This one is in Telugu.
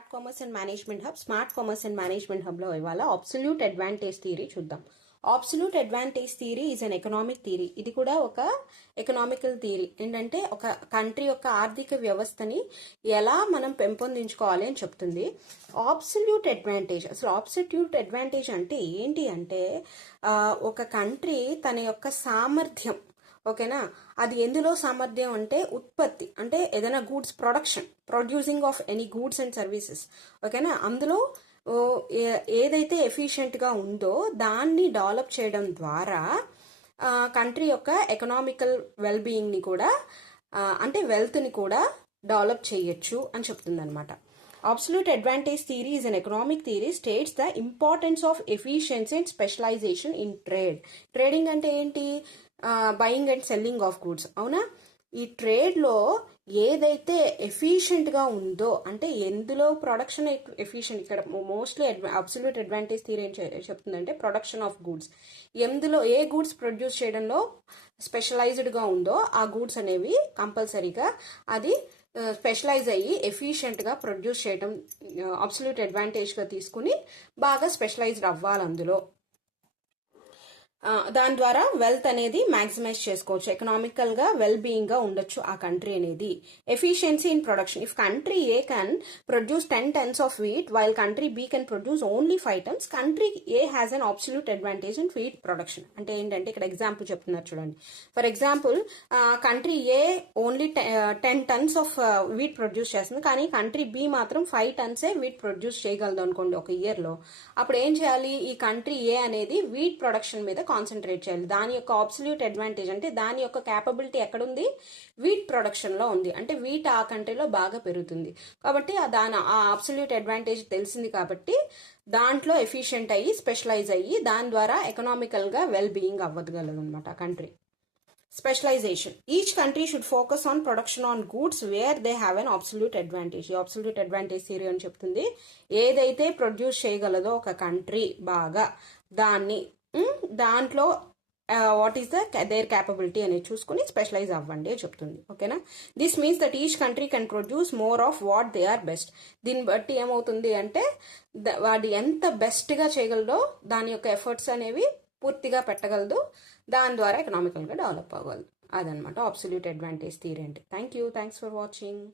Smart commerce and management hub. Smart commerce and management హబ్లో ఇవాళ అబ్సల్యూట్ అడ్వాంటేజ్ థియరీ చూద్దాం. Absolute advantage theory is an economic theory. ఇది కూడా ఒక ఎకనామికల్ థియరీ. ఏంటంటే ఒక కంట్రీ యొక్క ఆర్థిక వ్యవస్థని ఎలా మనం పెంపొందించుకోవాలి అని చెప్తుంది. అబ్సల్యూట్ అడ్వాంటేజ్, అసలు అబ్సల్యూట్ అడ్వాంటేజ్ అంటే ఏంటి అంటే ఒక కంట్రీ తన యొక్క సామర్థ్యం, ఓకేనా, అది ఎందులో సామర్థ్యం అంటే ఉత్పత్తి, అంటే ఏదైనా goods producing of any goods and services, ఓకేనా, అందులో ఏదైతే ఎఫిషియెంట్గా ఉందో దాన్ని డెవలప్ చేయడం ద్వారా కంట్రీ యొక్క ఎకనామికల్ వెల్ బీయింగ్ని కూడా అంటే వెల్త్ని కూడా డెవలప్ చేయొచ్చు అని చెప్తుంది అనమాట. Absolute advantage theory is an economic theory, states the importance of efficiency and specialization in trade. Trading అంటే ఏంటి? Buying and selling of goods, అవునా? ఈ ట్రేడ్లో ఏదైతే ఎఫిషియెంట్గా ఉందో, అంటే ఎందులో ప్రొడక్షన్ ఎఫిషియెంట్, ఇక్కడ మోస్ట్లీ అబ్సల్యూట్ అడ్వాంటేజ్ థియరీ ఏం చెప్తుందంటే ప్రొడక్షన్ ఆఫ్ గూడ్స్, ఎందులో ఏ గూడ్స్ ప్రొడ్యూస్ చేయడంలో స్పెషలైజ్డ్గా ఉందో ఆ గూడ్స్ అనేవి కంపల్సరీగా అది స్పెషలైజ్ అయ్యి ఎఫిషియెంట్గా ప్రొడ్యూస్ చేయడం అబ్సల్యూట్ అడ్వాంటేజ్గా తీసుకుని బాగా స్పెషలైజ్డ్ అవ్వాలి అందులో. దాని ద్వారా వెల్త్ అనేది మ్యాక్సిమైజ్ చేసుకోవచ్చు, ఎకనామికల్గా వెల్ బీయింగ్గా ఉండొచ్చు ఆ కంట్రీ అనేది. Efficiency in production, if country A can produce 10 tons of wheat while country B can produce only 5 tons, country A has an absolute advantage in wheat production. అంటే ఏంటంటే ఇక్కడ ఎగ్జాంపుల్ చెప్తున్నారు చూడండి. For example country A only 10 tons of wheat produce చేస్తుంది, కానీ కంట్రీ బి మాత్రం 5 tons వీట్ ప్రొడ్యూస్ చేయగలదు అనుకోండి ఒక ఇయర్లో. అప్పుడు ఏం చేయాలి? ఈ కంట్రీ ఏ అనేది వీట్ ప్రొడక్షన్ మీద కాన్సన్ట్రేట్ చేయాలి. దాని యొక్క అబ్సల్యూట్ అడ్వాంటేజ్ అంటే దాని యొక్క క్యాపబిలిటీ ఎక్కడుంది? వీట్ ప్రొడక్షన్లో ఉంది. అంటే వీట్ ఆ కంట్రీలో బాగా పెరుగుతుంది కాబట్టి ఆ అబ్సల్యూట్ అడ్వాంటేజ్ తెలిసింది కాబట్టి దాంట్లో ఎఫిషియెంట్ అయ్యి స్పెషలైజ్ అయ్యి దాని ద్వారా ఎకనామికల్గా వెల్ బీయింగ్ అవ్వగలదు అనమాట country. Specialization. Each country should focus on production on goods where they have an absolute advantage. ఈ absolute advantage థియరీ అని చెప్తుంది, ఏదైతే ప్రొడ్యూస్ చేయగలదో ఒక కంట్రీ బాగా దాంట్లో వాట్ ఈస్ దేర్ క్యాపబిలిటీ అనేది చూసుకుని స్పెషలైజ్ అవ్వండి చెప్తుంది, ఓకేనా. This means that each country can produce more of what they are best. దీన్ని బట్టి ఏమవుతుంది అంటే వాడు ఎంత బెస్ట్గా చేయగలదో దాని యొక్క ఎఫర్ట్స్ అనేవి పూర్తిగా పెట్టగలదు, దాని ద్వారా ఎకనామికల్గా డెవలప్ అవ్వగలదు. అదనమాట అబ్సల్యూట్ అడ్వాంటేజ్ థియరీ అంటే. Thanks for watching.